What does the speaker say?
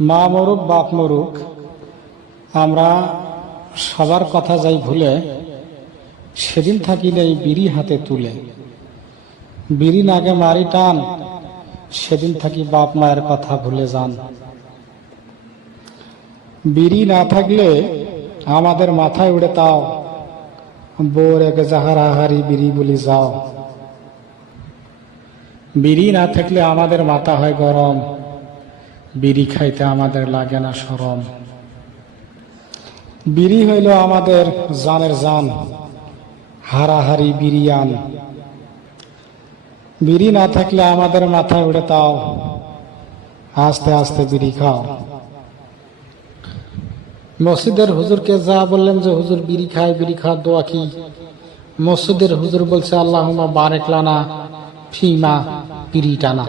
মা মরুক, বাপ মরুক, আমরা সবার কথা যাই ভুলে, সেদিন থাকিলে এই বিড়ি হাতে তুলে। বিড়ি নাগে মারি টান, সেদিন থাকি বাপ মায়ের কথা ভুলে যান। বিড়ি না থাকলে আমাদের মাথায় উড়ে তাও, বোর এক জাহারাহারি বিড়ি বলি যাও। বিড়ি না থাকলে আমাদের মাথা হয় গরম। বিড়ি খাইতে আমাদের লাগে না সরম বিড়ি হইল আমাদের জানের জান, হারাহারি বিরিয়ান। বিড়ি না থাকলে আমাদের মাথায় উড়ে তাও, আস্তে আস্তে বিড়ি খাও। মসজিদের হুজুরকে যা বললেন যে, হুজুর, বিড়ি খায়, বিড়ি খাওয়ার দোয়া কি? মসজিদের হুজুর বলছে আল্লাহ বারেক লানা ফিমা বিড়ি টানা।